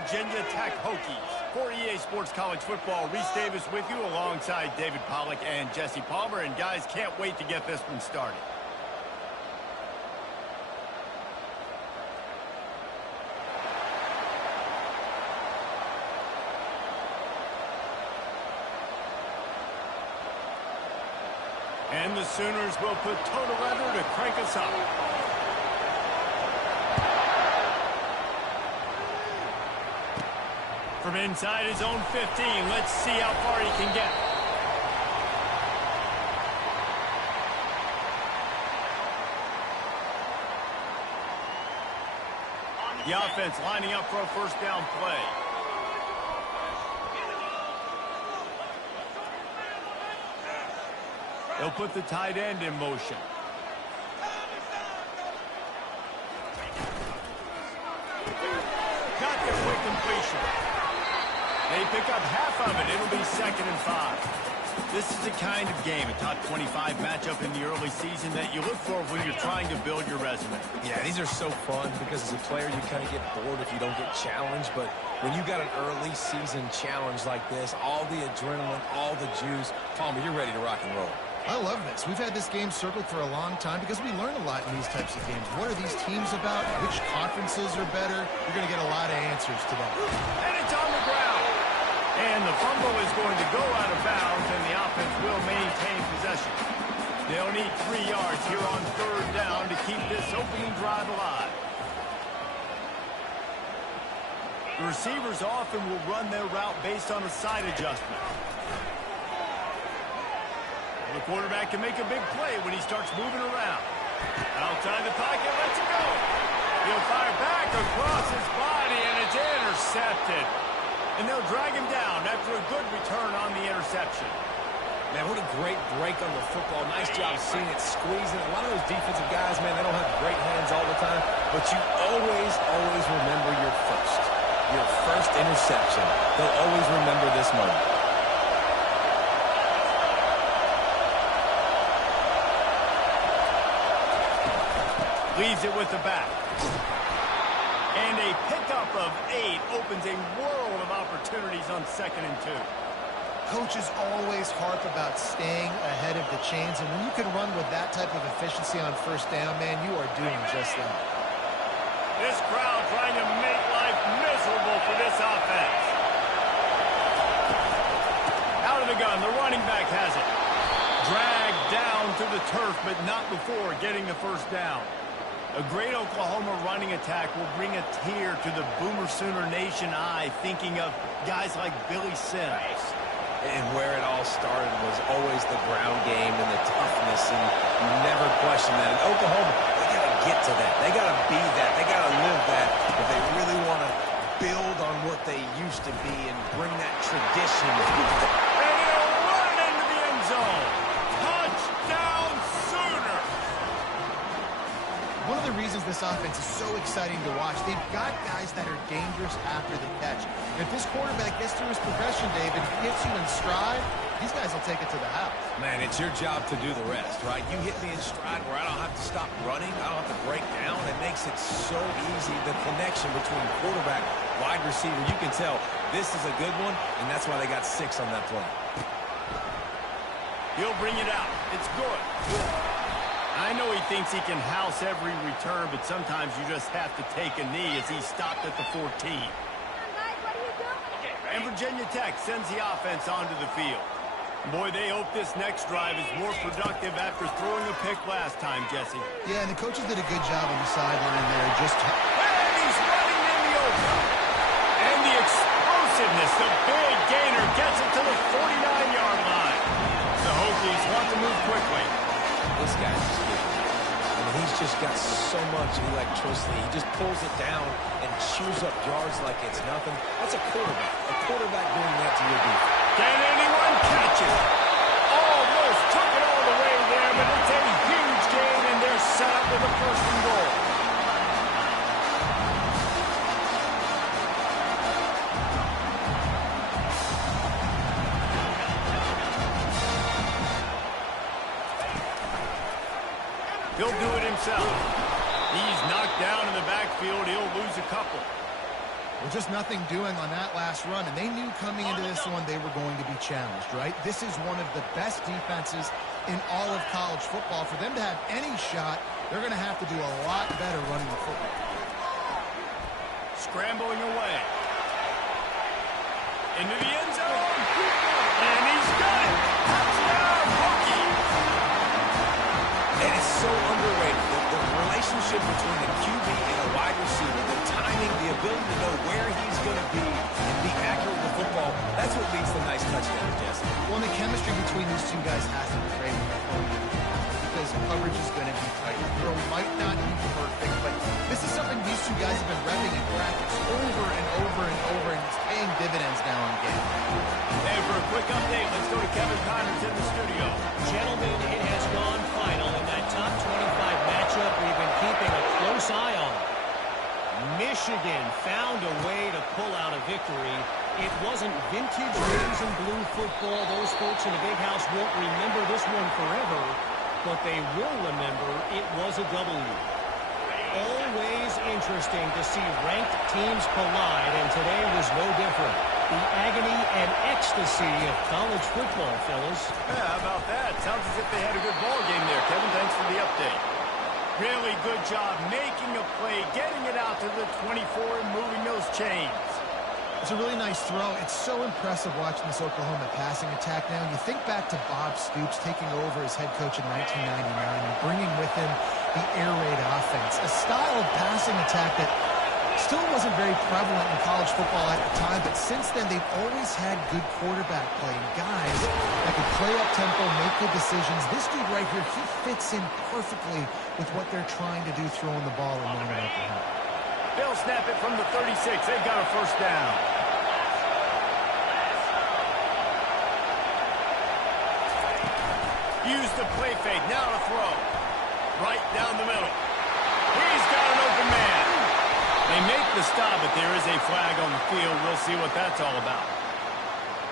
Virginia Tech Hokies. For EA Sports College Football, Reese Davis with you alongside David Pollack and Jesse Palmer. And guys, can't wait to get this one started. And the Sooners will put total leather to crank us up. From inside his own 15, let's see how far he can get. The offense lining up for a first down play. They'll put the tight end in motion. Got the quick completion. They pick up half of it. It'll be 2nd and 5. This is the kind of game, a top 25 matchup in the early season, that you look for when you're trying to build your resume. Yeah, these are so fun because as a player, you kind of get bored if you don't get challenged. But when you got an early season challenge like this, all the adrenaline, all the juice, Palmer, you're ready to rock and roll. I love this. We've had this game circled for a long time because we learn a lot in these types of games. What are these teams about? Which conferences are better? You're going to get a lot of answers to that. And it's on the ground. And the fumble is going to go out of bounds, and the offense will maintain possession. They'll need 3 yards here on 3rd down to keep this opening drive alive. The receivers often will run their route based on a side adjustment. The quarterback can make a big play when he starts moving around. Outside the pocket, lets it go. He'll fire back across his body, and it's intercepted. And they'll drag him down after a good return on the interception. Man, what a great break on the football. Nice job seeing it squeezing. A lot of those defensive guys, man, they don't have great hands all the time, but you always remember your first interception. They'll always remember this moment. Leaves it with the back. And a pickup of 8 opens a world of opportunities on 2nd and 2. Coaches always harp about staying ahead of the chains, and when you can run with that type of efficiency on 1st down, man, you are doing just that. This crowd trying to make life miserable for this offense. Out of the gun, the running back has it. Dragged down to the turf, but not before getting the 1st down. A great Oklahoma running attack will bring a tear to the Boomer Sooner Nation eye, thinking of guys like Billy Sims. And where it all started was always the ground game and the toughness, and you never question that. And Oklahoma, they got to get to that. They got to be that. They got to live that if they really want to build on what they used to be and bring that tradition. And he'll run into the end zone. Touchdown, Sooner! One of the reasons this offense is so exciting to watch, they've got guys that are dangerous after the catch. If this quarterback gets through his progression, David, hits you in stride, these guys will take it to the house. Man, it's your job to do the rest, right? You hit me in stride where I don't have to stop running. I don't have to break down. It makes it so easy. The connection between quarterback, wide receiver, you can tell this is a good one, and that's why they got 6 on that play. He'll bring it out. It's good. I know he thinks he can house every return, but sometimes you just have to take a knee as he stopped at the 14. And Virginia Tech sends the offense onto the field. Boy, they hope this next drive is more productive after throwing a pick last time, Jesse. Yeah, and the coaches did a good job on the sideline there. And he's running in the open. And the explosiveness, the big gainer gets it to the 49-yard line. The Hokies want to move quickly. This guy's just good. I mean, he's just got so much electricity. He just pulls it down and chews up yards like it's nothing. That's a quarterback. A quarterback doing that to your defense. Can anyone catch it? Almost took it all the way there, but it's a huge gain, and they're set up with a 1st and goal. He'll do it himself. He's knocked down in the backfield. He'll lose a couple. Well, just nothing doing on that last run, and they knew coming into this one they were going to be challenged, right? This is one of the best defenses in all of college football. For them to have any shot, they're going to have to do a lot better running the football. Scrambling away. Into the end zone. And he's got it. Touchdown, Hokie. And it's so underrated. The relationship between the QB and a wide receiver, the timing, the ability to know where he's going to be and be accurate with the football, that's what leads to nice touchdowns, Jesse. Well, the chemistry between these two guys has to be great because coverage is going to be tight. The throw might not be perfect, but this is something these two guys have been repping in practice over and over and over, and it's paying dividends now in game. Hey, for a quick update, let's go to Kevin Connors in the studio. Gentlemen, it has gone final in that top 25 matchup we've been keeping a close eye on. Michigan found a way to pull out a victory. It wasn't vintage rose and blue football. Those folks in the big house won't remember this one forever, but they will remember it was a W. Always interesting to see ranked teams collide, and today was no different. The agony and ecstasy of college football, fellas. Yeah, how about that? Sounds as if they had a good ball game there, Kevin. Thanks for the update. Really good job making a play, getting it out to the 24 and moving those chains. It's a really nice throw. It's so impressive watching this Oklahoma passing attack now. You think back to Bob Stoops taking over as head coach in 1999 and bringing with him the air raid offense, a style of passing attack that still wasn't very prevalent in college football at the time, but since then they've always had good quarterback play, guys that could play up tempo, make good decisions. This dude right here, he fits in perfectly with what they're trying to do throwing the ball in Northern Oklahoma. They'll snap it from the 36. They've got a first down. Use the play fake. Now to throw. Right down the middle. He's got an open man. They make the stop, but there is a flag on the field. We'll see what that's all about.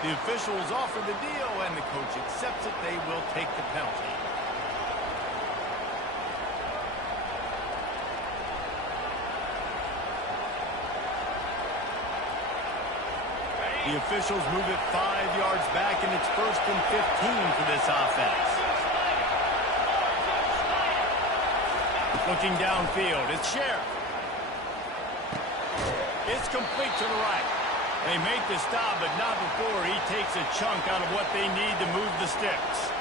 The officials offer the deal, and the coach accepts it. They will take the penalty. The officials move it 5 yards back, and it's 1st and 15 for this offense. Looking downfield, it's Sheriff. It's complete to the right. They make the stop, but not before he takes a chunk out of what they need to move the sticks.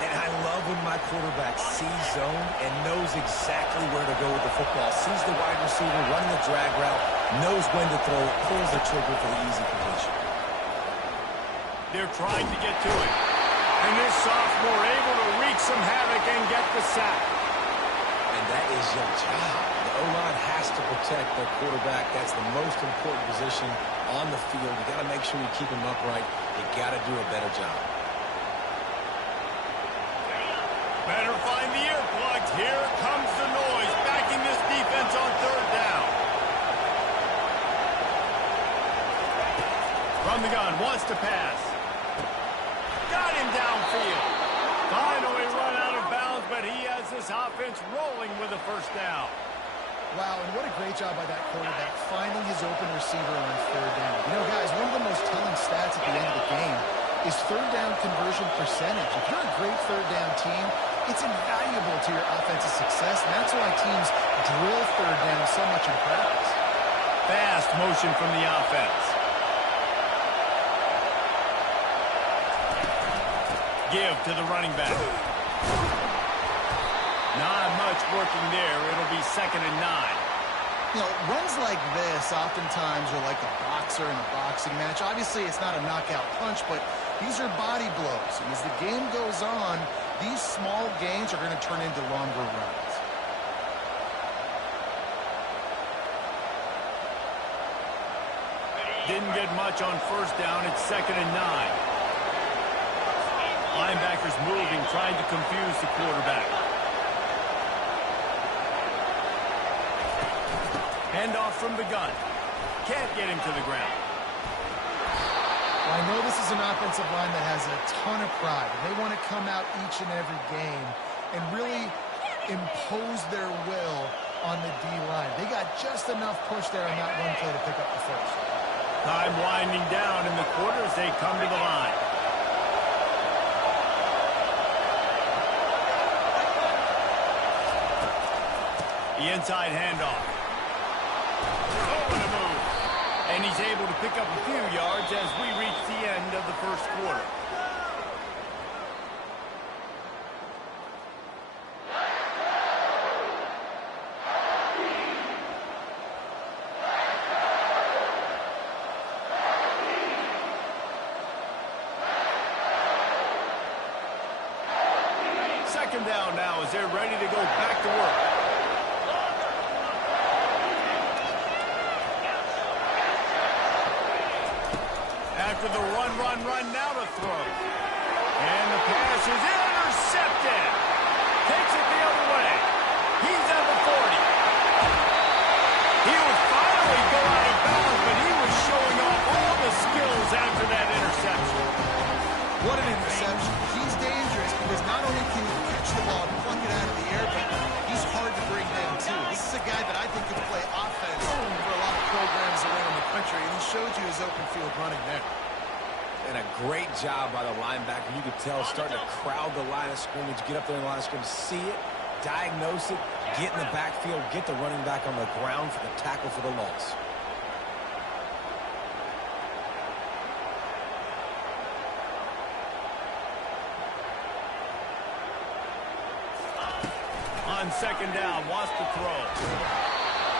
And I love when my quarterback sees zone and knows exactly where to go with the football. Sees the wide receiver running the drag route, knows when to throw it, pulls the trigger for the easy completion. They're trying to get to it. And this sophomore able to wreak some havoc and get the sack. And that is your job. The O-line has to protect their quarterback. That's the most important position on the field. You got to make sure you keep him upright. You got to do a better job. Better find the earplugs. Here comes the noise, backing this defense on 3rd down. From the gun, wants to pass. Got him downfield. Finally run out of bounds, but he has this offense rolling with a first down. Wow, and what a great job by that quarterback, finding his open receiver on 3rd down. You know, guys, one of the most telling stats at the end of the game is 3rd down conversion percentage. If you're a great 3rd down team, it's invaluable to your offensive success, and that's why teams drill 3rd down so much in practice. Fast motion from the offense. Give to the running back. Not much working there. It'll be 2nd and 9. You know, runs like this oftentimes are like a boxer in a boxing match. Obviously, it's not a knockout punch, but these are body blows. And as the game goes on, these small gains are going to turn into longer runs. Didn't get much on 1st down. It's 2nd and 9. Linebackers moving, trying to confuse the quarterback. Handoff from the gun. Can't get him to the ground. Well, I know this is an offensive line that has a ton of pride, and they want to come out each and every game and really impose their will on the D-line. They got just enough push there on that run play to pick up the first. Time winding down in the quarter as they come to the line. The inside handoff. Oh, and a move. And he's able to pick up a few yards as we reach the end of the first quarter. Second down now as they're ready to go back to work. After the run, now to throw. And the pass is intercepted. Takes it the other way. He's at the 40. He would finally go out of bounds, but he was showing off all the skills after that interception. What an interception. He's dangerous because not only can he catch the ball and pluck it out of the air, but he's hard to bring down, too. This is a guy that I think can play offense for a lot of programs around the country, and he showed you his open field running there. And a great job by the linebacker. You could tell starting to crowd the line of scrimmage, get up there in the line of scrimmage, see it, diagnose it, get in the backfield, get the running back on the ground for the tackle for the loss. On second down, wants to throw.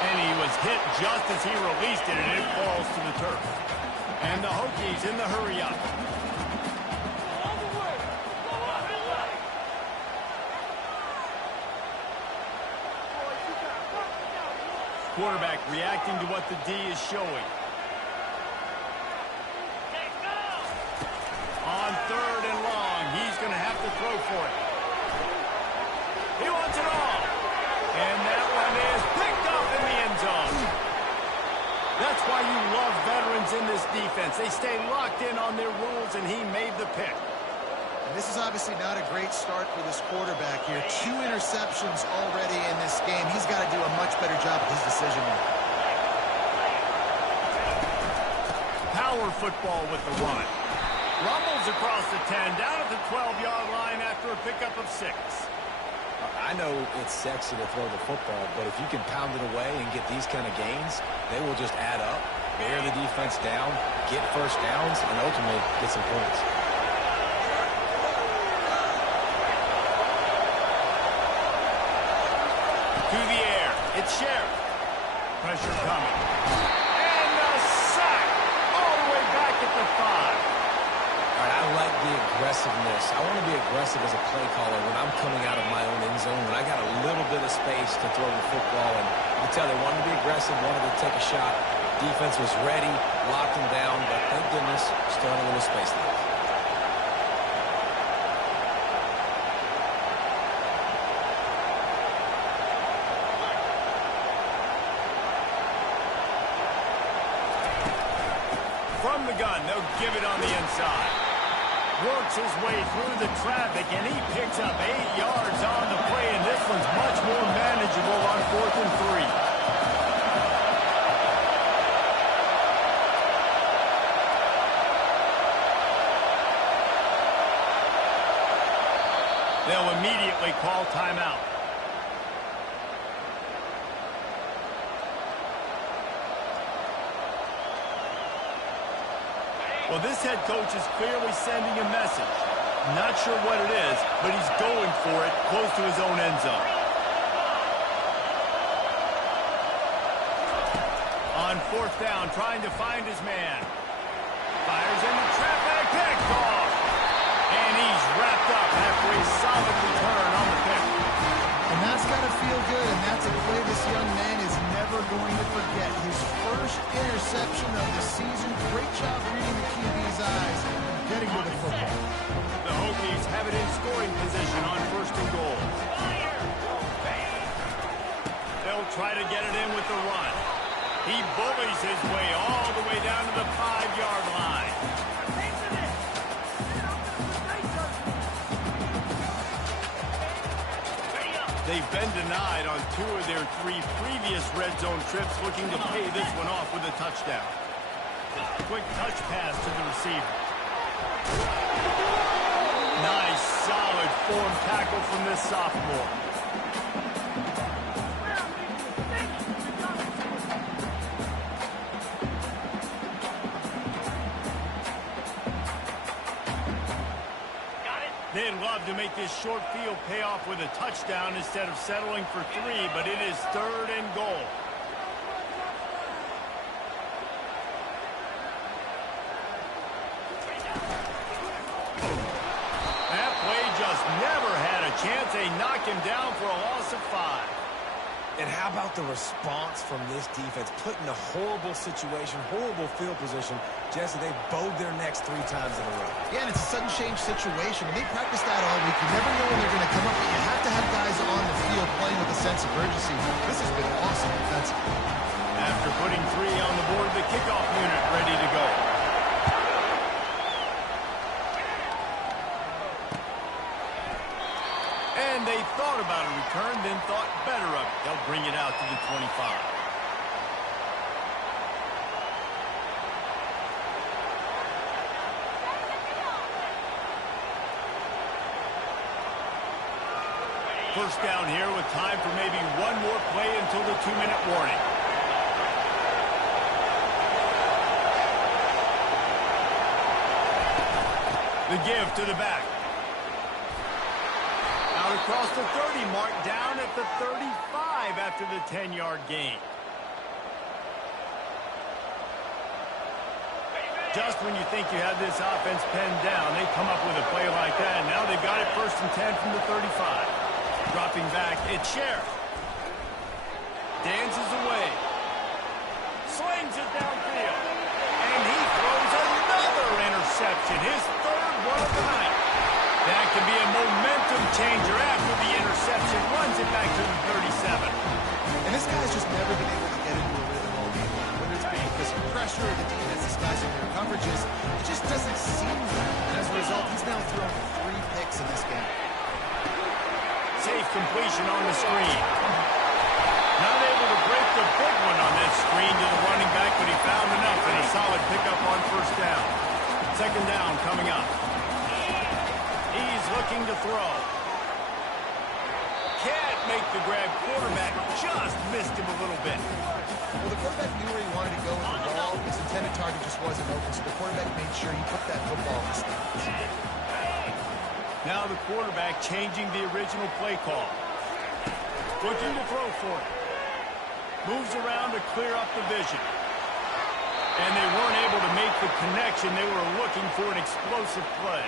And he was hit just as he released it, and it falls to the turf. And the Hokies in the hurry up. Quarterback reacting to what the D is showing. On third and long, he's going to have to throw for it. He wants it all. And that one is picked up in the end zone. That's why you love veterans in this defense. They stay locked in on their rules, and he made the pick. And this is obviously not a great start for this quarterback here. 2 interceptions already in this game. He's got to do a much better job of his decision-making. Power football with the run. Rumbles across the 10, down at the 12-yard line after a pickup of 6. I know it's sexy to throw the football, but if you can pound it away and get these kind of gains, they will just add up, bear the defense down, get first downs, and ultimately get some points. To the air. It's Sheriff. Pressure coming. And a sack all the way back at the 5. All right, I like the aggressiveness. I want to be aggressive as a play caller when I'm coming out of my own end zone, when I got a little bit of space to throw the football. And you can tell they wanted to be aggressive, wanted to take a shot. Defense was ready, locked them down, but thank goodness, still had a little space left. From the gun, they'll give it on the inside. Works his way through the traffic, and he picks up 8 yards on the play, and this one's much more manageable on 4th and 3. They'll immediately call timeout. Well, this head coach is clearly sending a message. Not sure what it is, but he's going for it close to his own end zone. On 4th down, trying to find his man. Fires into traffic, picked off. And he's wrapped up after a solid return on the pick. And that's got to feel good, and that's a play this young man is never going to forget. His first interception of the season. Great job reading the QB's eyes, getting to the football. The Hokies have it in scoring position on 1st and goal. They'll try to get it in with the run. He bullies his way all the way down to the 5-yard line. They've been denied on 2 of their 3 previous red zone trips, looking to pay this one off with a touchdown. Quick touch pass to the receiver. Nice, solid form tackle from this sophomore. They'd love to make this short field pay off with a touchdown instead of settling for 3, but it is 3rd and goal. That play just never had a chance. They knock him down for a loss of 5. And how about the response from this defense? Put in a horrible situation, horrible field position. Jesse, they bowed their necks 3 times in a row. Yeah, and it's a sudden change situation. And they practice that all week. You never know when they're going to come up, but you have to have guys on the field playing with a sense of urgency. This has been awesome defensively. After putting 3 on the board, the kickoff unit ready to go. And they thought about a return, then thought better of it. They'll bring it out to the 25. First down here with time for maybe one more play until the 2-minute warning. The give to the back. Out across the 30 mark, down at the 35 after the 10-yard gain. Just when you think you have this offense penned down, they come up with a play like that, and now they've got it 1st and 10 from the 35. Dropping back, it's Sheriff. Dances away. Slings it downfield. And he throws another interception. His 3rd one of the night. That could be a momentum changer after the interception. Runs it back to the 37. And this guy's just never been able to get into a rhythm all game long. Whether it's been because of pressure or the defense disguising their coverages, it just doesn't seem right. And as a result, he's now thrown 3 picks in this game. Safe completion on the screen. Not able to break the big one on that screen to the running back, but he found enough and a solid pickup on 1st down. 2nd down coming up. He's looking to throw. Can't make the grab. Quarterback just missed him a little bit. Well, the quarterback knew where he wanted to go with the ball. His intended target just wasn't open, so the quarterback made sure he put that football in his stance. Now the quarterback changing the original play call. Looking to throw for it. Moves around to clear up the vision. And they weren't able to make the connection. They were looking for an explosive play.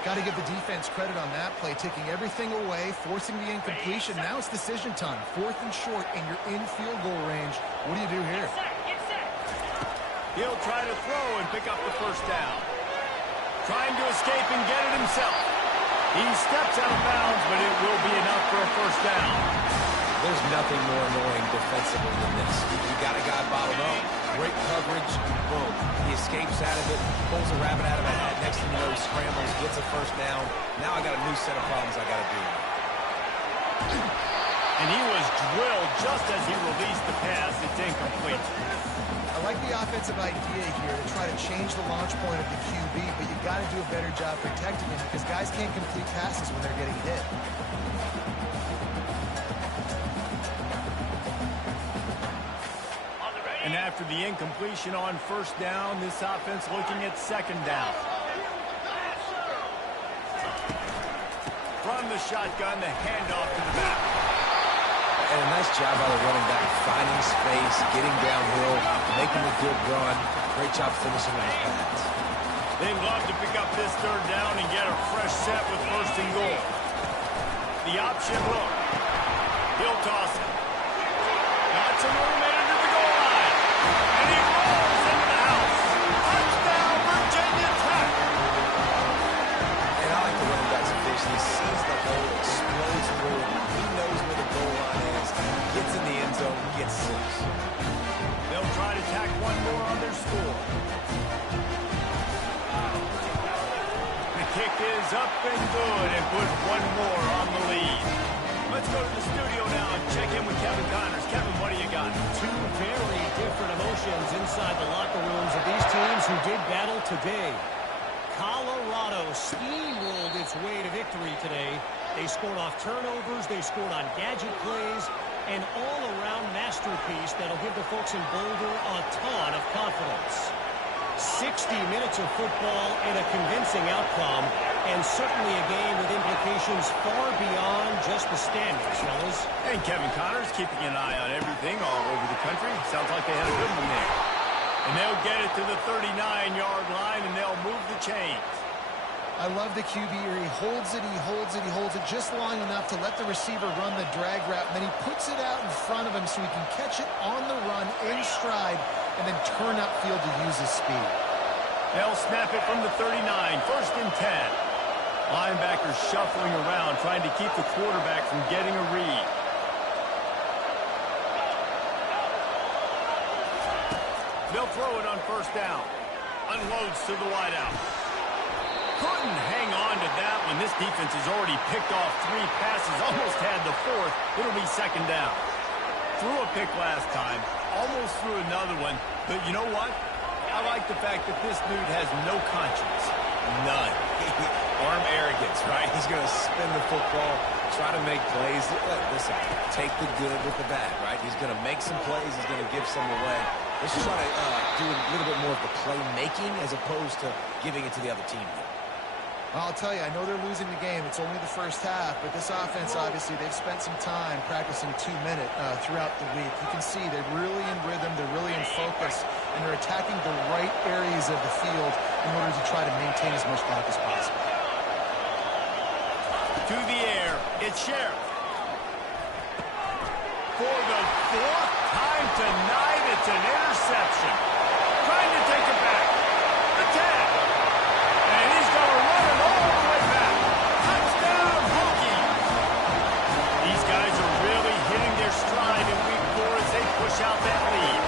Got to give the defense credit on that play, taking everything away, forcing the incompletion. Now it's decision time. 4th and short, and you're in field goal range. What do you do here? He'll try to throw and pick up the 1st down. Trying to escape and get it himself. He steps out of bounds, but it will be enough for a 1st down. There's nothing more annoying defensively than this. You got a guy bottled up. Great coverage. Boom. He escapes out of it, pulls a rabbit out of a hat. Next thing you know, he scrambles, gets a 1st down. Now I got a new set of problems I got to deal with. And he was drilled just as he released the pass. It's incomplete. I like the offensive idea here to try to change the launch point of the QB, but you got to do a better job protecting him because guys can't complete passes when they're getting hit. And after the incompletion on 1st down, this offense looking at 2nd down. From the shotgun, the handoff to the back. And a nice job by the running back, finding space, getting downhill, making a good run. Great job finishing on his pass. They'd love to pick up this 3rd down and get a fresh set with 1st and goal. The option look. He'll toss it. Got some room into the goal line. And he rolls into the house. Touchdown, Virginia Tech. And I like the running back's vision. He sees the hole, explodes through it. He knows where the goal line is. Gets in the end zone, gets 6. They'll try to tack one more on their score. The kick is up and good and put one more on the lead. Let's go to the studio now and check in with Kevin Connors. Kevin, what do you got? Two very different emotions inside the locker rooms of these teams who did battle today. Colorado steamrolled its way to victory today. They scored off turnovers, they scored on gadget plays, an all-around masterpiece that'll give the folks in Boulder a ton of confidence. 60 minutes of football and a convincing outcome, and certainly a game with implications far beyond just the standings, fellas. And Kevin Connors keeping an eye on everything all over the country. Sounds like they had a good one there. And they'll get it to the 39-yard line, and they'll move the chains. I love the QB here. He holds it, he holds it, he holds it just long enough to let the receiver run the drag route, and then he puts it out in front of him so he can catch it on the run in stride and then turn upfield to use his speed. They'll snap it from the 39, 1st and 10. Linebackers shuffling around, trying to keep the quarterback from getting a read. They'll throw it on 1st down. Unloads to the wideout. Couldn't hang on to that when this defense has already picked off 3 passes, almost had the 4th. It'll be 2nd down. Threw a pick last time, almost threw another one, but you know what? I like the fact that this dude has no conscience. None. Arm arrogance, right? He's going to spin the football, try to make plays. Listen, take the good with the bad, right? He's going to make some plays. He's going to give some away. Let's try to do a little bit more of the playmaking as opposed to giving it to the other team. I'll tell you, I know they're losing the game. It's only the first half, but this offense, obviously, they've spent some time practicing 2-minute throughout the week. You can see they're really in rhythm, they're really in focus, and they're attacking the right areas of the field in order to try to maintain as much clock as possible. To the air, it's Sheriff. For the 4th time tonight, it's an interception. Trying to take it back. The 10. And he's going to run it all the way back. Touchdown, Hokies. These guys are really hitting their stride in week 4 as they push out that lead.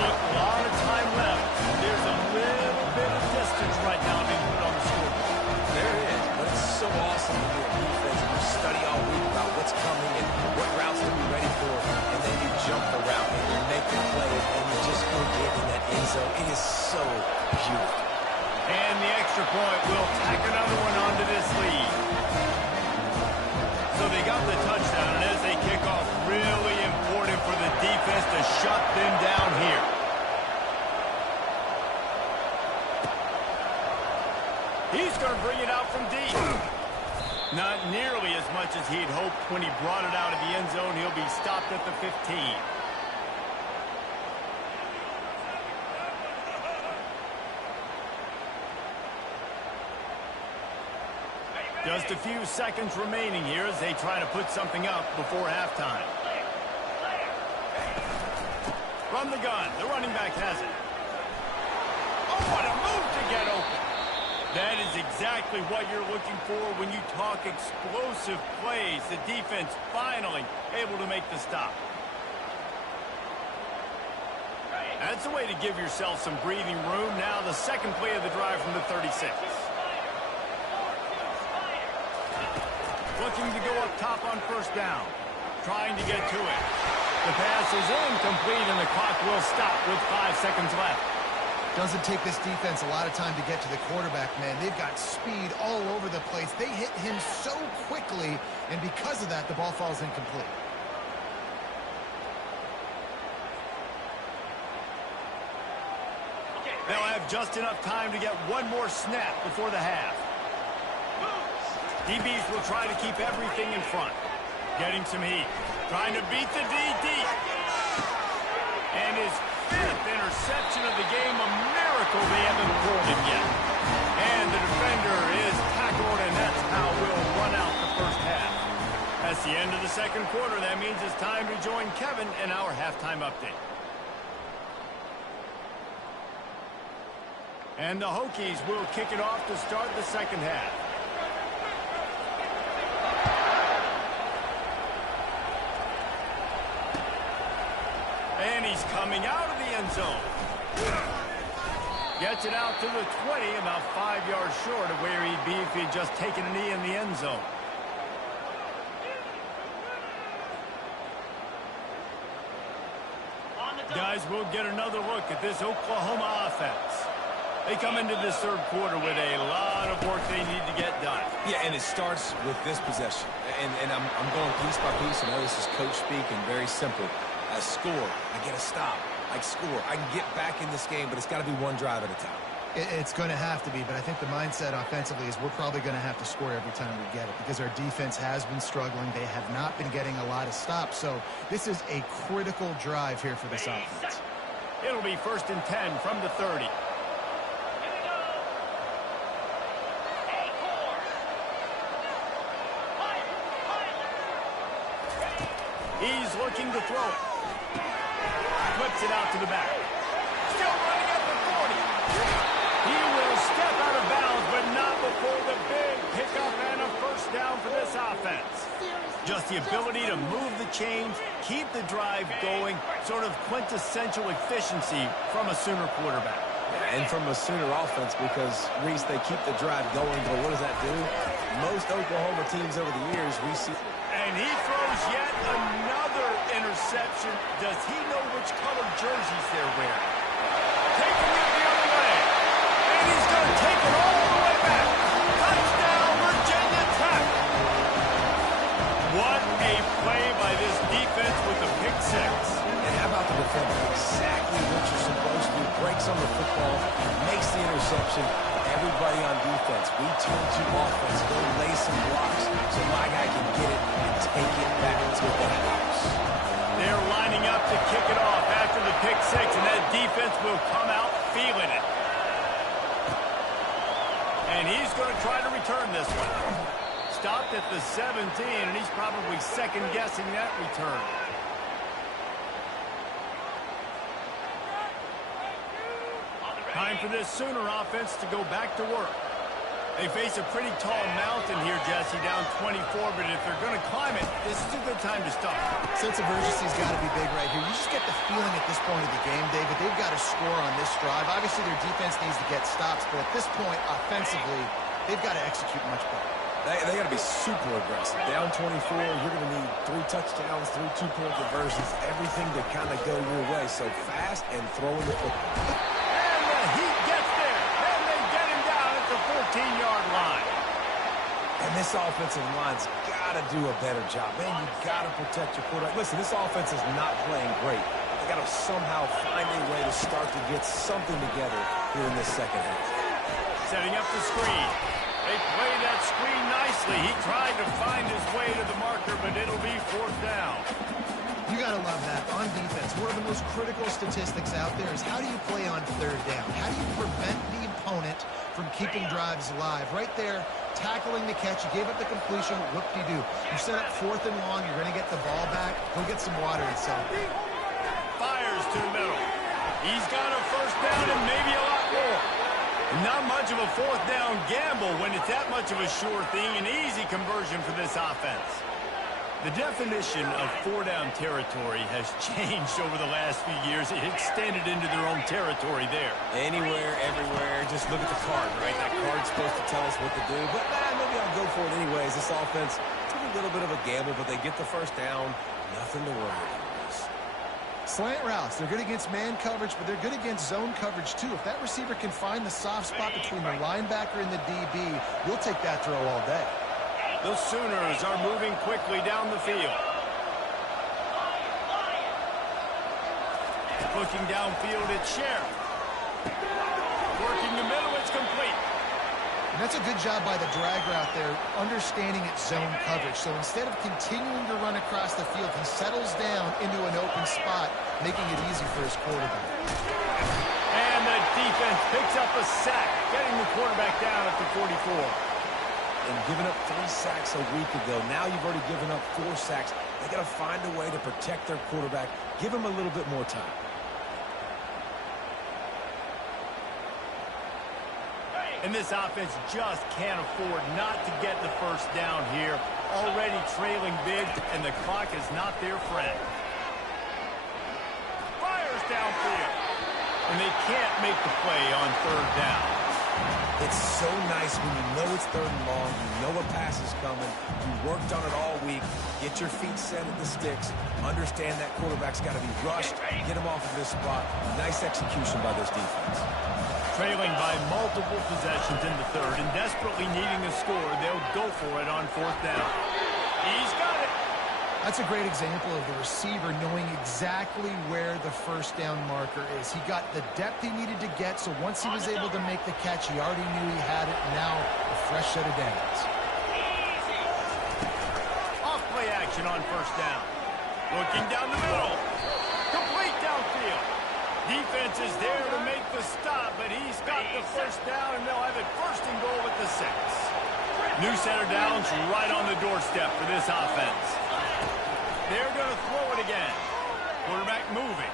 Look, a lot of time left. There's a little bit of distance right now being put on the scoreboard. There is, but it's so awesome to do a defense and you study all week about what's coming and what routes to be ready for, and then you jump the route and you make the play and you just go get in that end zone. It is so beautiful. And the extra point will tack another one onto this lead. So they got the touchdown, and as they kick off, really important for the defense to shut them down here. He's going to bring it out from deep. Not nearly as much as he'd hoped when he brought it out of the end zone. He'll be stopped at the 15. Just a few seconds remaining here as they try to put something up before halftime. From the gun, the running back has it. Oh, what a move to get open. That is exactly what you're looking for when you talk explosive plays. The defense finally able to make the stop. That's a way to give yourself some breathing room. Now the second play of the drive from the 36. Looking to go up top on 1st down. Trying to get to it. The pass is incomplete and the clock will stop with 5 seconds left. Doesn't take this defense a lot of time to get to the quarterback, man. They've got speed all over the place. They hit him so quickly, and because of that, the ball falls incomplete. They'll have just enough time to get one more snap before the half. DBs will try to keep everything in front. Getting some heat. Trying to beat the DD. And his 5th interception of the game. A miracle they haven't pulled him yet. And the defender is tackled, and that's how we'll run out the first half. That's the end of the second quarter. That means it's time to join Kevin in our halftime update. And the Hokies will kick it off to start the second half. And he's coming out of the end zone. Gets it out to the 20, about 5 yards short of where he'd be if he'd just taken a knee in the end zone. as we'll get another look at this Oklahoma offense. They come into this third quarter with a lot of work they need to get done. Yeah, and it starts with this possession. And I'm going piece by piece. I know this is coach speak and very simple. I score. I get a stop. I score. I can get back in this game, but it's got to be one drive at a time. It's going to have to be, but I think the mindset offensively is we're probably going to have to score every time we get it because our defense has been struggling. They have not been getting a lot of stops, so this is a critical drive here for this offense. It'll be 1st and 10 from the 30. He's looking to throw it. Flips it out to the back. Still running at the 40. He will step out of bounds, but not before the big pickup and a first down for this offense. Just the ability to move the chains, keep the drive going, sort of quintessential efficiency from a Sooner quarterback. And from a Sooner offense because, Reese, they keep the drive going, but what does that do? Most Oklahoma teams over the years, we see... And he throws yet another interception. Does he know which color jerseys they're wearing? Taking it the other way. And he's going to take it all the way back. Touchdown, Virginia Tech. What a play by this defense with the pick six. And how about the defender? Exactly what you're supposed to do. Breaks on the football, makes the interception. Everybody on defense, we turn to offense. Go lay some blocks so my guy can get it and take it back to the house. They're lining up to kick it off after the pick six, and that defense will come out feeling it. And he's going to try to return this one. Stopped at the 17, and he's probably second-guessing that return. Time for this Sooner offense to go back to work. They face a pretty tall mountain here, Jesse, down 24, but if they're going to climb it, this is a good time to start. Sense of urgency's got to be big right here. You just get the feeling at this point of the game, David, they've got to score on this drive. Obviously, their defense needs to get stops, but at this point, offensively, they've got to execute much better. They got to be super aggressive. Down 24, you're going to need 3 touchdowns, 3 two-point conversions, everything to kind of go your way. So fast and throwing the football. He gets there, and they get him down at the 14-yard line. And this offensive line's got to do a better job. Man, you got to protect your quarterback. Listen, this offense is not playing great. They got to somehow find a way to start to get something together here in this second half. Setting up the screen. They play that screen nicely. He tried to find his way to the marker, but it'll be 4th down. You got to love that. On defense, one of the most critical statistics out there is how do you play on 3rd down? How do you prevent the opponent from keeping drives alive? Right there, tackling the catch. You gave up the completion. Whoop-de-doo. You set up 4th and long. You're going to get the ball back. Go get some water and celebrate. Fires to the middle. He's got a first down and maybe a lot more. Not much of a 4th down gamble when it's that much of a sure thing. An easy conversion for this offense. The definition of 4-down territory has changed over the last few years. It extended into their own territory there. Anywhere, everywhere, just look at the card, right? That card's supposed to tell us what to do, but maybe I'll go for it anyways. This offense took a little bit of a gamble, but they get the first down. Nothing to worry about. Slant routes, they're good against man coverage, but they're good against zone coverage too. If that receiver can find the soft spot between the linebacker and the DB, you'll take that throw all day. The Sooners are moving quickly down the field. Looking downfield, it's Sheriff. Working the middle, it's complete. And that's a good job by the drag route there, understanding its zone coverage. So instead of continuing to run across the field, he settles down into an open spot, making it easy for his quarterback. And the defense picks up a sack, getting the quarterback down at the 44. And giving up 3 sacks a week ago. Now you've already given up 4 sacks. They got to find a way to protect their quarterback. Give him a little bit more time. And this offense just can't afford not to get the first down here. Already trailing big, and the clock is not their friend. Fires downfield. And they can't make the play on 3rd down. It's so nice when you know it's 3rd and long, you know a pass is coming, you worked on it all week, get your feet set at the sticks, understand that quarterback's got to be rushed, get him off of this spot. Nice execution by this defense. Trailing by multiple possessions in the 3rd and desperately needing a score, they'll go for it on 4th down. He's got it. That's a great example of the receiver knowing exactly where the 1st down marker is. He got the depth he needed to get, so once he was able to make the catch, he already knew he had it. Now, a fresh set of downs. Off play action on 1st down. Looking down the middle. Complete downfield. Defense is there to make the stop, but he's got the 1st down, and they'll have it 1st and goal at the 6. New center downs right on the doorstep for this offense. They're going to throw it again. Quarterback moving.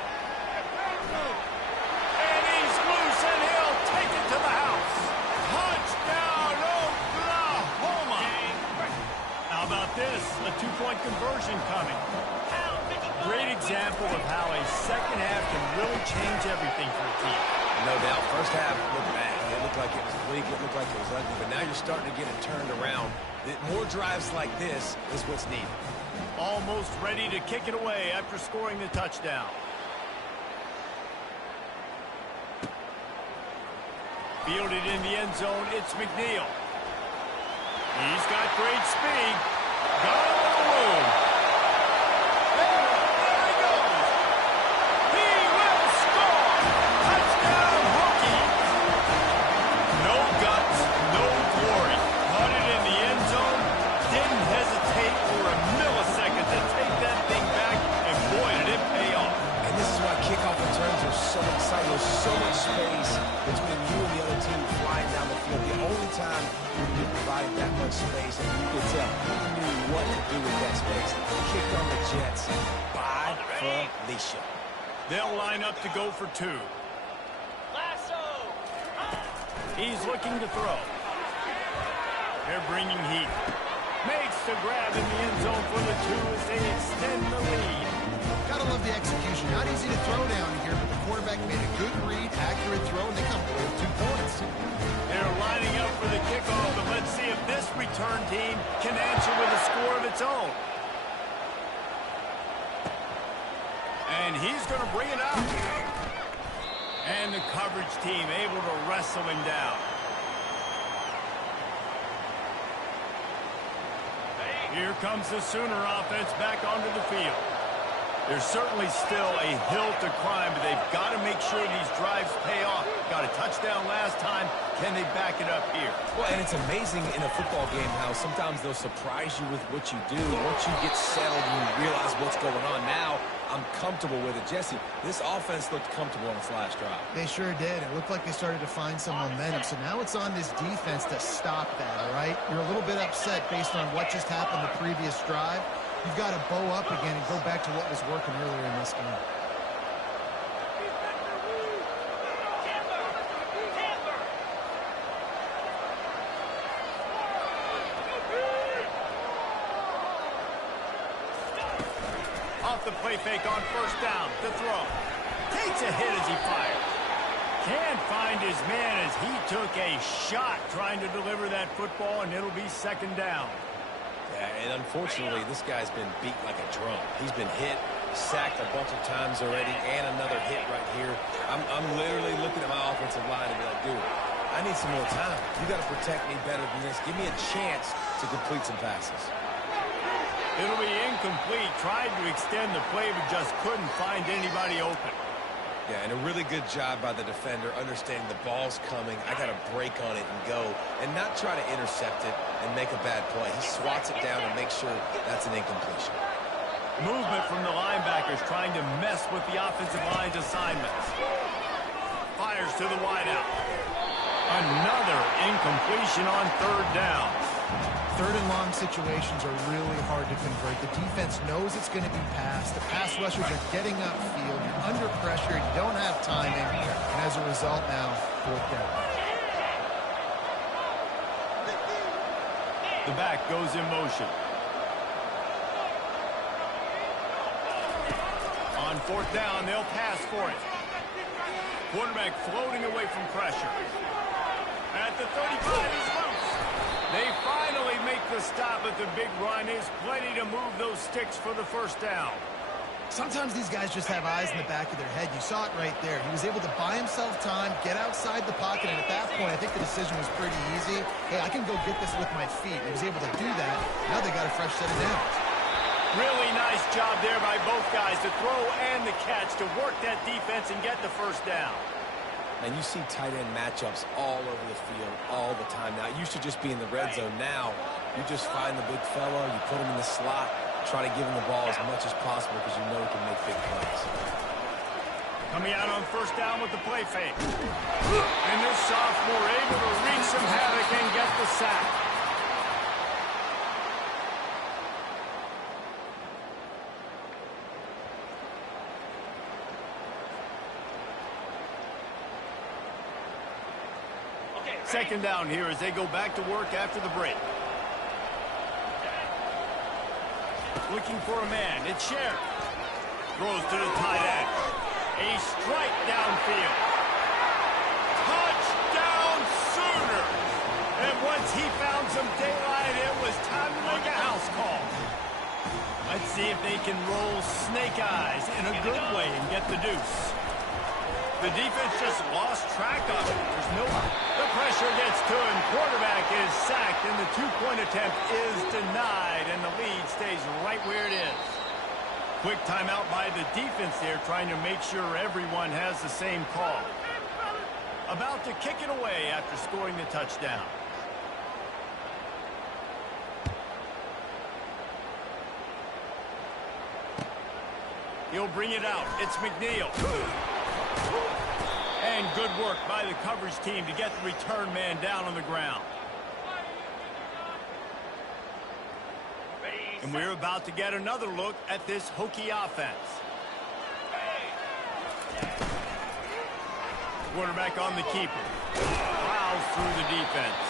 And he's loose, and he'll take it to the house. Touchdown, Oklahoma. How about this? A 2-point conversion coming. Great example of how a second half can really change everything for a team. No doubt. First half looked bad. It looked like it was bleak. It looked like it was ugly. But now you're starting to get it turned around. More drives like this is what's needed. Almost ready to kick it away after scoring the touchdown. Fielded in the end zone, it's McNeil. He's got great speed. Got him in the room. There he goes. He will score. Touchdown, Hokie. No guts, no glory. Caught it in the end zone. Didn't hesitate for a millisecond to take that thing back, and boy, did it pay off. And this is why kickoff returns are so exciting. There's so much space between you and the other team flying down the field. The only time you provided that much space, and you could tell he knew what to do with that space. Kicked on the Jets by Felicia. They'll line up to go for 2. He's looking to throw. They're bringing heat. Makes the grab in the end zone for the 2 as they extend the lead. Gotta love the execution. Not easy to throw down here, but the quarterback made a good read, accurate throw, and they come away with 2 points. They're lining up for the kickoff, but let's see if this return team can answer with a score of its own. And he's going to bring it out. And the coverage team able to wrestle him down. Here comes the Sooner offense back onto the field. There's certainly still a hill to climb, but they've got to make sure these drives pay off. Got a touchdown last time. Can they back it up here? Well, and it's amazing in a football game how sometimes they'll surprise you with what you do. Once you get settled and you realize what's going on now, I'm comfortable with it. Jesse, this offense looked comfortable on its last drive. They sure did. It looked like they started to find some momentum. So now it's on this defense to stop that, all right? You're a little bit upset based on what just happened the previous drive. You've got to bow up again and go back to what was working earlier in this game. Off the play fake on 1st down to throw. Takes a hit as he fires. Can't find his man as he took a shot trying to deliver that football, and it'll be 2nd down. Yeah, and unfortunately, this guy's been beat like a drum. He's been hit, sacked a bunch of times already, and another hit right here. I'm literally looking at my offensive line and be like, dude, I need some more time. You got to protect me better than this. Give me a chance to complete some passes. It'll be incomplete. Tried to extend the play, but just couldn't find anybody open. Yeah, and a really good job by the defender understanding the ball's coming. I got to break on it and go and not try to intercept it and make a bad play. He swats it down and makes sure that's an incompletion. Movement from the linebackers trying to mess with the offensive line's assignments. Fires to the wideout. Another incompletion on 3rd down. 3rd and long situations are really hard to convert. The defense knows it's going to be passed. The pass rushers are getting upfield. You're under pressure. You don't have timing. And as a result now, 4th down. The back goes in motion. On 4th down, they'll pass for it. Quarterback floating away from pressure. At the 35, he's loose. They finally make the stop, but the big run is plenty to move those sticks for the first down. Sometimes these guys just have eyes in the back of their head. You saw it right there. He was able to buy himself time, get outside the pocket, and at that point, I think the decision was pretty easy. Hey, I can go get this with my feet. He was able to do that. Now they got a fresh set of downs. Really nice job there by both guys, the throw and the catch, to work that defense and get the first down. And you see tight end matchups all over the field all the time now. It used to just be in the red zone. Now you just find the big fella, you put him in the slot, try to give him the ball as much as possible because you know he can make big plays. Coming out on first down with the play fake. And this sophomore able to wreak some havoc and get the sack. Second down here as they go back to work after the break. Looking for a man. It's Sherritt. Throws to the tight end. A strike downfield. Touchdown Sooners! And once he found some daylight, it was time to make a house call. Let's see if they can roll snake eyes in a good way and get the deuce. The defense just lost track of it. There's no... The pressure gets to him. Quarterback is sacked, and the two-point attempt is denied, and the lead stays right where it is. Quick timeout by the defense there, trying to make sure everyone has the same call. About to kick it away after scoring the touchdown. He'll bring it out. It's McNeil. And good work by the coverage team to get the return man down on the ground. And we're about to get another look at this Hokie offense. Quarterback on the keeper. Plows through the defense.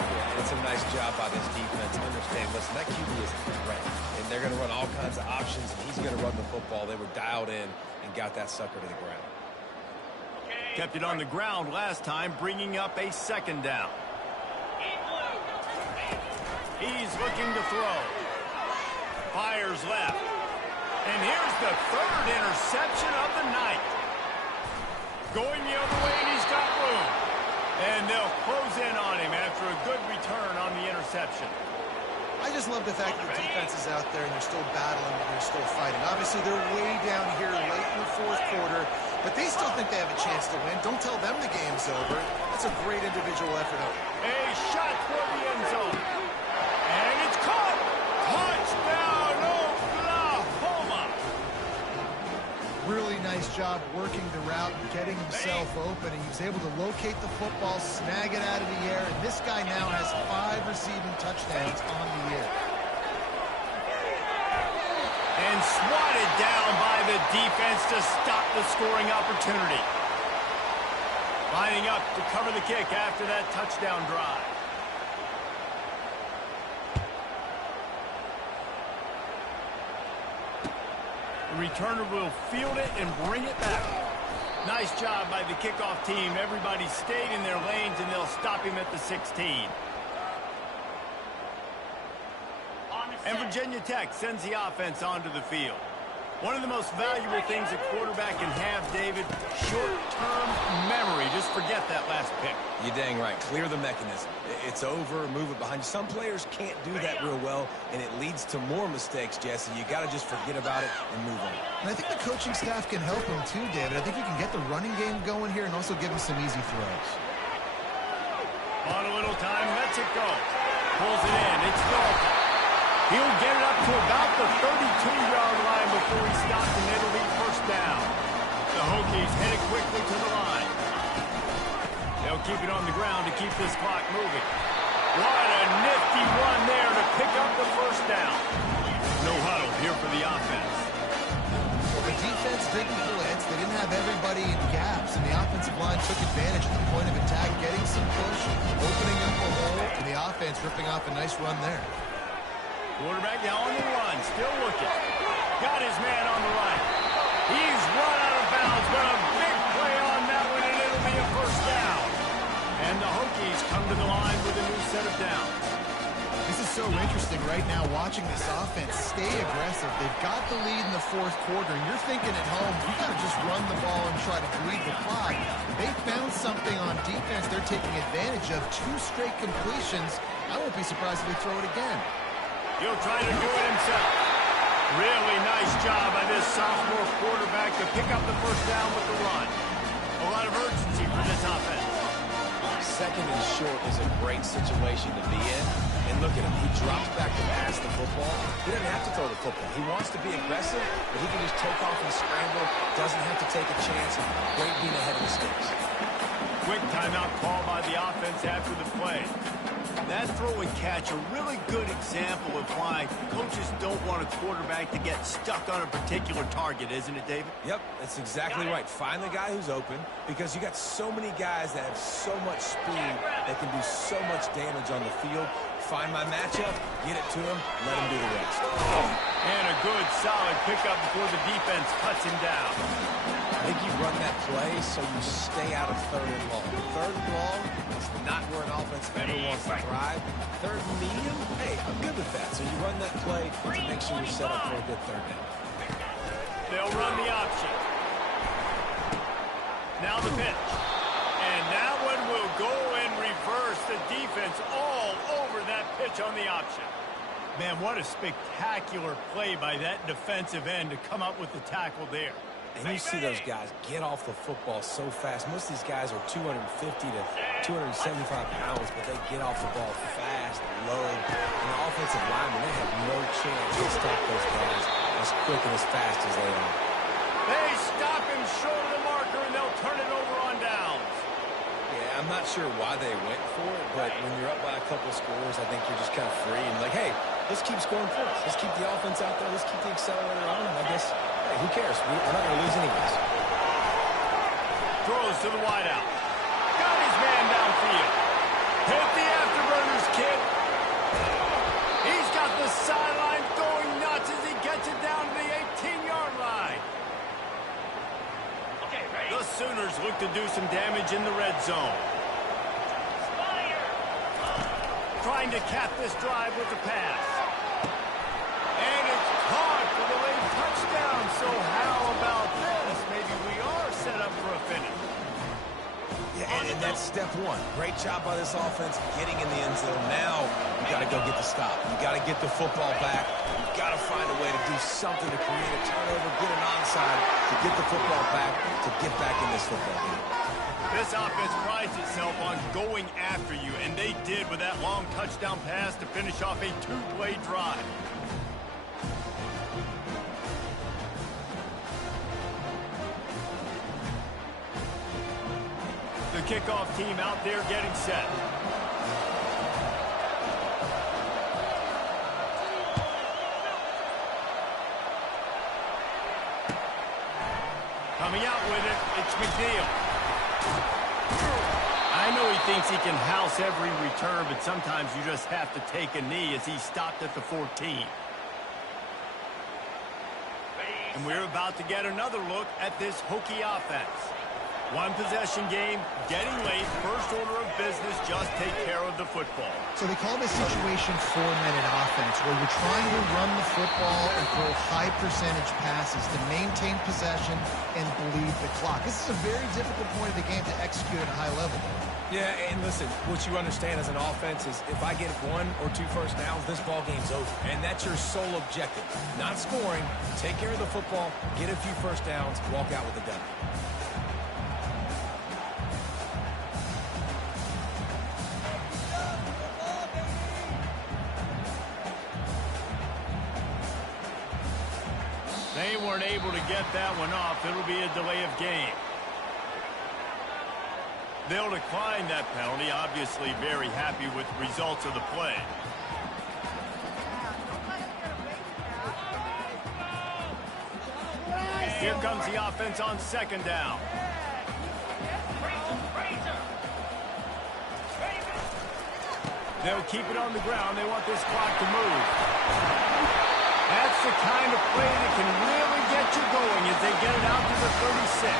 Yeah, it's a nice job by this defense. Understand, listen, that QB is a threat. And they're going to run all kinds of options, and he's going to run the football. They were dialed in and got that sucker to the ground. Kept it on the ground last time, bringing up a second down. He's looking to throw. Fires left. And here's the third interception of the night. Going the other way, and he's got room. And they'll close in on him after a good return on the interception. I just love the fact that the defense is out there and they're still battling and they're still fighting. Obviously, they're way down here late in the fourth quarter, but they still think they have a chance to win. Don't tell them the game's over. That's a great individual effort. A shot toward the end zone. And it's caught. Touchdown, Oklahoma. Really nice job working the route and getting himself open. And he was able to locate the football, snag it out of the air, and this guy now has 5 receiving touchdowns on the year. And swatted down by the defense to stop the scoring opportunity. Lining up to cover the kick after that touchdown drive. The returner will field it and bring it back. Nice job by the kickoff team. Everybody stayed in their lanes, and they'll stop him at the 16. And Virginia Tech sends the offense onto the field. One of the most valuable things a quarterback can have, David, short-term memory. Just forget that last pick. You're dang right. Clear the mechanism. It's over, move it behind you. Some players can't do that real well, and it leads to more mistakes, Jesse. You got to just forget about it and move on. And I think the coaching staff can help him too, David. I think he can get the running game going here and also give him some easy throws. On a little time, lets it go. Pulls it in. It's Dalton. He'll get it up to about the 32-yard line before he stops, and it'll be first down. The Hokies headed quickly to the line. They'll keep it on the ground to keep this clock moving. What a nifty run there to pick up the first down. No huddle here for the offense. Well, the defense didn't blitz. They didn't have everybody in gaps, and the offensive line took advantage at the point of attack, getting some push, opening up a hole, and the offense ripping off a nice run there. Quarterback now on the run, still looking. Got his man on the right. He's run out of bounds, but a big play on that one, and it'll be a first down. And the Hokies come to the line with a new set of downs. This is so interesting right now watching this offense stay aggressive. They've got the lead in the fourth quarter, and you're thinking at home, you got to just run the ball and try to bleed the clock. They found something on defense they're taking advantage of. 2 straight completions. I won't be surprised if they throw it again. He'll try to do it himself. Really nice job by this sophomore quarterback to pick up the first down with the run. A lot of urgency for this offense. Second and short is a great situation to be in. And look at him. He drops back to pass the football. He doesn't have to throw the football. He wants to be aggressive, but he can just take off and scramble. Doesn't have to take a chance. Great being ahead of the sticks. Quick timeout call by the offense after the play. That throw and catch, a really good example of why coaches don't want a quarterback to get stuck on a particular target, isn't it, David? Yep, that's exactly right. Find the guy who's open, because you got so many guys that have so much speed that can do so much damage on the field. Find my matchup, get it to him, let him do the rest. And a good, solid pickup before the defense cuts him down. I think you run that play so you stay out of third and long. Third and long is not where an offense ever wants to thrive. Third and medium, hey, I'm good with that. So you run that play to make sure you're set up for a good third down. They'll run the option. Now the pitch. And that one will go and reverse the defense all over that pitch on the option. Man, what a spectacular play by that defensive end to come up with the tackle there. And you see those guys get off the football so fast. Most of these guys are 250 to 275 pounds, but they get off the ball fast, low. And the offensive linemen, they have no chance to stop those guys as quick and as fast as they are. They stop him short of the marker, and they'll turn it over on downs. Yeah, I'm not sure why they went for it, but when you're up by a couple scores, I think you're just kind of free and like, hey, let's keep scoring points. Let's keep the offense out there. Let's keep the accelerator on, and I guess, hey, who cares? We're not going to lose anyways. Throws to the wideout. Got his man downfield. Hit the afterburners, kid. He's got the sideline going nuts as he gets it down to the 18-yard line. The Sooners look to do some damage in the red zone. Trying to cap this drive with the pass. And it's caught for the late touchdown. So how about this? Maybe we are set up for a finish. Yeah, and that's step one. Great job by this offense getting in the end zone. Now you got to go get the stop. You got to get the football back. You've got to find a way to do something to create a turnover, get an onside, to get the football back, to get back in this football game. This offense prides itself on going after you, and they did with that long touchdown pass to finish off a 2-play drive. The kickoff team out there getting set. Coming out with it, it's McNeil. I know he thinks he can house every return, but sometimes you just have to take a knee as he stopped at the 14. And we're about to get another look at this Hokie offense. One possession game, getting late, first order of business, just take care of the football. So they call this situation 4-minute offense, where you're trying to run the football and throw high percentage passes to maintain possession and bleed the clock. This is a very difficult point of the game to execute at a high level. Yeah, and listen, what you understand as an offense is if I get 1 or 2 first downs, this ball game's over. And that's your sole objective. Not scoring, take care of the football, get a few first downs, walk out with a dub. They weren't able to get that one off. It'll be a delay of game. They'll decline that penalty, obviously very happy with the results of the play. Here comes the offense on second down. They'll keep it on the ground. They want this clock to move. That's the kind of play that can really get you going as they get it out to the 36.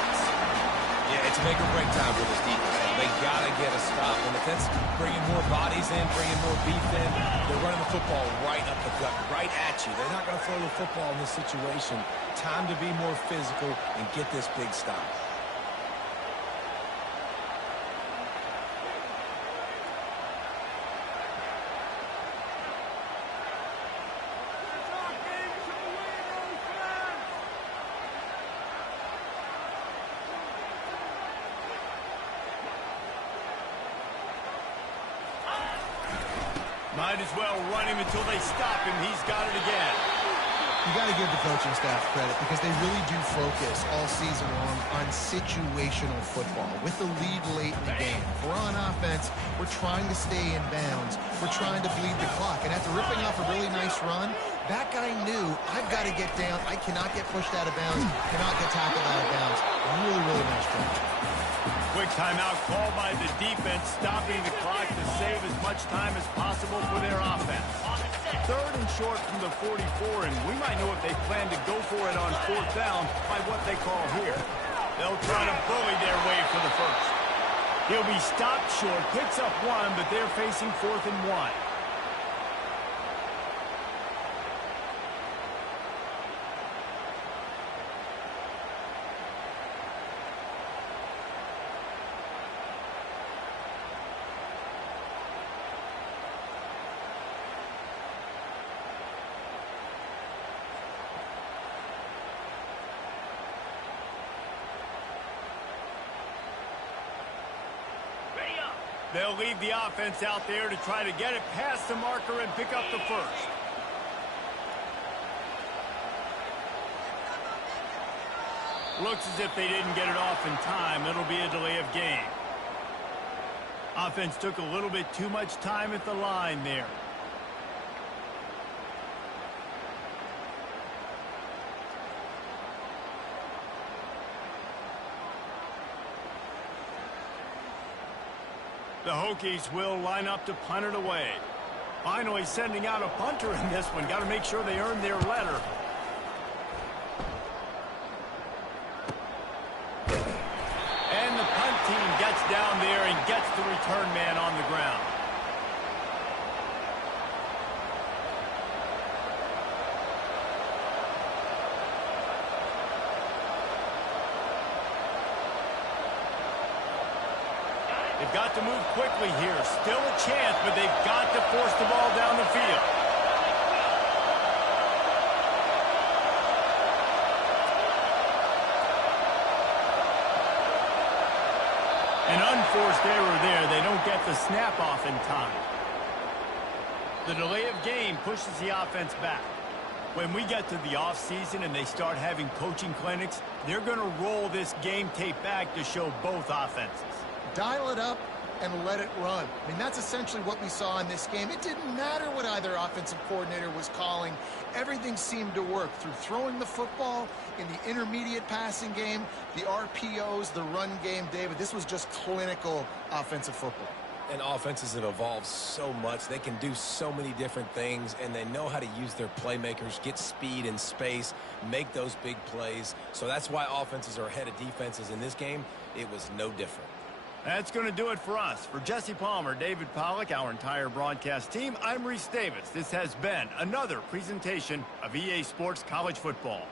Yeah, it's make or break time for this defense. They got to get a stop. And if that's bringing more bodies in, bringing more beef in, they're running the football right up the gut, right at you. They're not going to throw the football in this situation. Time to be more physical and get this big stop. Might as well run him until they stop him. He's got it again. You got to give the coaching staff credit because they really do focus all season long on situational football with the lead late in the game. If we're on offense, we're trying to stay in bounds. We're trying to bleed the clock. And after ripping off a really nice run, that guy knew, I've got to get down. I cannot get pushed out of bounds, cannot get tackled out of bounds. Really, really nice play. Quick timeout called by the defense, stopping the clock to save as much time as possible for their offense. 3rd and short from the 44, and we might know if they plan to go for it on 4th down by what they call here. They'll try to bully their way for the first. He'll be stopped short, picks up 1, but they're facing 4th and 1. They'll leave the offense out there to try to get it past the marker and pick up the first. Looks as if they didn't get it off in time. It'll be a delay of game. Offense took a little bit too much time at the line there. The Hokies will line up to punt it away. Finally sending out a punter in this one. Got to make sure they earn their letter. And the punt team gets down there and gets the return man on the ground. They've got to move quickly here. Still a chance, but they've got to force the ball down the field. An unforced error there. They don't get the snap off in time. The delay of game pushes the offense back. When we get to the offseason and they start having coaching clinics, they're going to roll this game tape back to show both offenses. Dial it up and let it run. I mean, that's essentially what we saw in this game. It didn't matter what either offensive coordinator was calling. Everything seemed to work through throwing the football in the intermediate passing game, the RPOs, the run game. David, this was just clinical offensive football. And offenses have evolved so much. They can do so many different things, and they know how to use their playmakers, get speed and space, make those big plays. So that's why offenses are ahead of defenses in this game. It was no different. That's going to do it for us. For Jesse Palmer, David Pollack, our entire broadcast team, I'm Reese Davis. This has been another presentation of EA Sports College Football.